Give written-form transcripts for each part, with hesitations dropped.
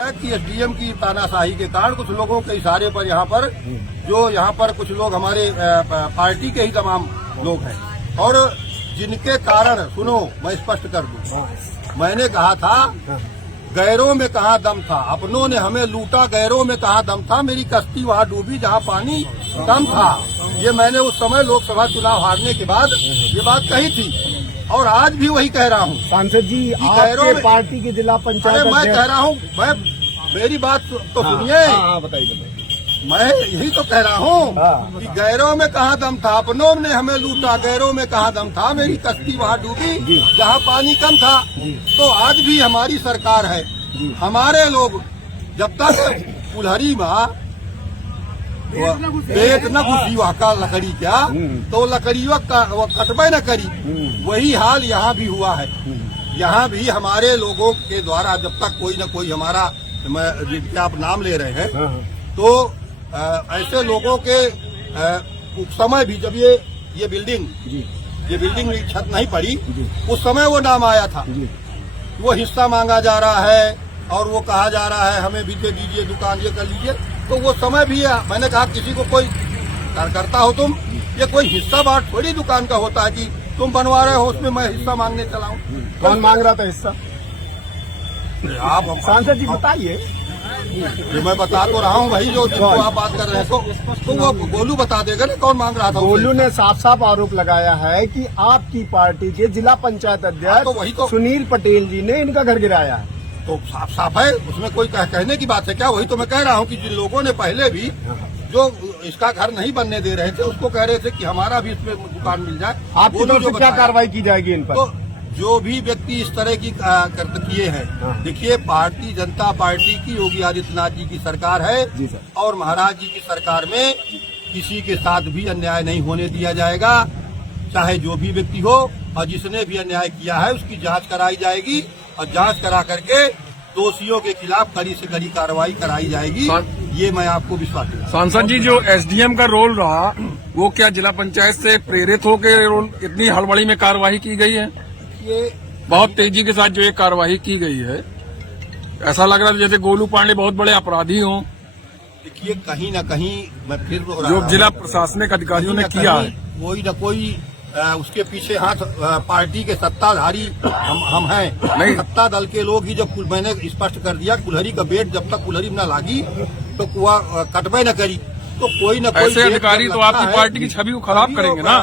कि एसडीएम की तानाशाही के कारण कुछ लोगों के इशारे पर यहाँ पर कुछ लोग हमारे पार्टी के ही तमाम लोग हैं और जिनके कारण सुनो मैं स्पष्ट कर दूं, मैंने कहा था गैरों में कहाँ दम था, अपनों ने हमें लूटा, गैरों में कहाँ दम था, मेरी कश्ती वहाँ डूबी जहाँ पानी कम था। ये मैंने उस समय लोकसभा चुनाव हारने के बाद ये बात कही थी और आज भी वही कह रहा हूँ। सांसद जी, आपके पार्टी की जिला पंचायत मैं कह रहा हूँ, मेरी बात तो सुनिए। बताइए। मैं यही तो कह रहा हूँ कि गैरों में कहाँ दम था, अपनों ने हमें लूटा, गैरों में कहाँ दम था, मेरी कश्ती वहाँ डूबी जहाँ पानी कम था। तो आज भी हमारी सरकार है, हमारे लोग जब तक कुल्हड़ी में पेट न घुसी वहाँ का लकड़ी क्या तो लकड़ियों का वो कटबे न करी। वही हाल यहाँ भी हुआ है। यहाँ भी हमारे लोगों के द्वारा जब तक कोई न कोई हमारा, जिनके आप नाम ले रहे हैं, तो ऐसे लोगों के उस समय भी जब ये बिल्डिंग छत नहीं पड़ी, उस समय वो नाम आया था, वो हिस्सा मांगा जा रहा है और वो कहा जा रहा है हमें भी दे दीजिए, दुकान ये कर लीजिए। तो वो समय भी है। मैंने कहा किसी को कोई कार्यकर्ता हो तुम, ये कोई हिस्सा बांट थोड़ी दुकान का होता है कि तुम बनवा रहे हो उसमें मैं हिस्सा मांगने चला हूँ। कौन मांग रहा था हिस्सा? आप सांसद जी बताइए। मैं बता तो रहा हूँ भाई, जो आप बात कर रहे हैं तो वो गोलू बता देगा ना कौन मांग रहा था। गोलू ने साफ साफ आरोप लगाया है कि आपकी पार्टी के जिला पंचायत अध्यक्ष सुनील पटेल जी ने इनका घर गिराया है। तो साफ साफ है, उसमें कोई कहने की बात है क्या? वही तो मैं कह रहा हूँ कि जिन लोगों ने पहले भी जो इसका घर नहीं बनने दे रहे थे उसको कह रहे थे कि हमारा भी इसमें दुकान मिल जाए। आपकी तरफ से क्या कार्रवाई की जाएगी इन पर? तो जो भी व्यक्ति इस तरह की किए हैं, देखिए भारतीय जनता पार्टी की योगी आदित्यनाथ जी की सरकार है और महाराज जी की सरकार में किसी के साथ भी अन्याय नहीं होने दिया जाएगा। चाहे जो भी व्यक्ति हो और जिसने भी अन्याय किया है उसकी जांच कराई जाएगी और जांच करा करके दोषियों के खिलाफ कड़ी से कड़ी कार्रवाई कराई जाएगी। ये मैं आपको विश्वास दिलाता हूं। सांसद जी, जो एसडीएम का रोल रहा वो क्या जिला पंचायत से प्रेरित होकर रोल इतनी हड़बड़ी में कार्रवाई की गई है? ये बहुत तेजी के साथ जो ये कार्रवाई की गई है, ऐसा लग रहा है जैसे गोलू पांडे बहुत बड़े अपराधी हों। देखिए कहीं न कहीं मैं फिर जो जिला प्रशासनिक अधिकारियों ने किया है, कोई न कोई उसके पीछे हाथ पार्टी के सत्ताधारी हम हैं। नहीं, सत्ता दल के लोग ही जब मैंने स्पष्ट कर दिया कुल्हड़ी का बेट जब तक कुल्हड़ी न लागी तो कुआ कटबे न करी, तो कोई न कोई ऐसे अधिकारी तो आपकी पार्टी की छवि को खराब करेंगे ना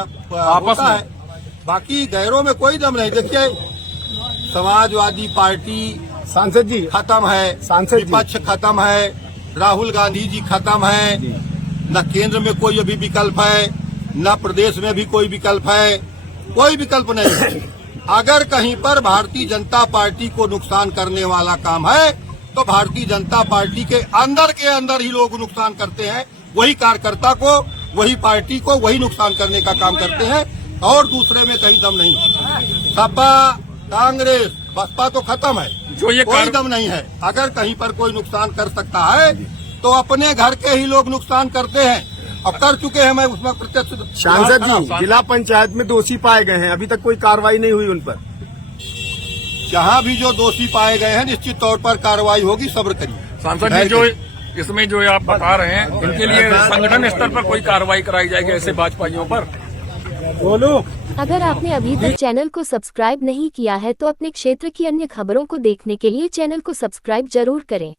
आपस में। बाकी गैरों में कोई दम नहीं। देखिए समाजवादी पार्टी सांसद जी खत्म है, सांसद विपक्ष खत्म है, राहुल गांधी जी खत्म है, न केंद्र में कोई अभी विकल्प है, न प्रदेश में भी कोई विकल्प है, कोई विकल्प नहीं है। अगर कहीं पर भारतीय जनता पार्टी को नुकसान करने वाला काम है तो भारतीय जनता पार्टी के अंदर ही लोग नुकसान करते हैं। वही कार्यकर्ता को, वही पार्टी को, वही नुकसान करने का काम करते हैं और दूसरे में कहीं दम नहीं। सपा, कांग्रेस, बसपा तो खत्म है, जो ये कोई दम नहीं है। अगर कहीं पर कोई नुकसान कर सकता है तो अपने घर के ही लोग नुकसान करते हैं और कर चुके हैं। मैं उसमें प्रत्यक्ष। सांसद जी, जिला पंचायत में दोषी पाए गए हैं, अभी तक कोई कार्रवाई नहीं हुई उन पर? जहाँ भी जो दोषी पाए गए हैं निश्चित तौर पर कार्रवाई होगी, सब्र करिए। सांसद जी, जो इसमें जो आप बता रहे हैं इनके लिए संगठन स्तर पर कोई कार्रवाई कराई जाएगी ऐसे भाजपाइयों पर? बोलो। अगर आपने अभी तक चैनल को सब्सक्राइब नहीं किया है तो अपने क्षेत्र की अन्य खबरों को देखने के लिए चैनल को सब्सक्राइब जरूर करें।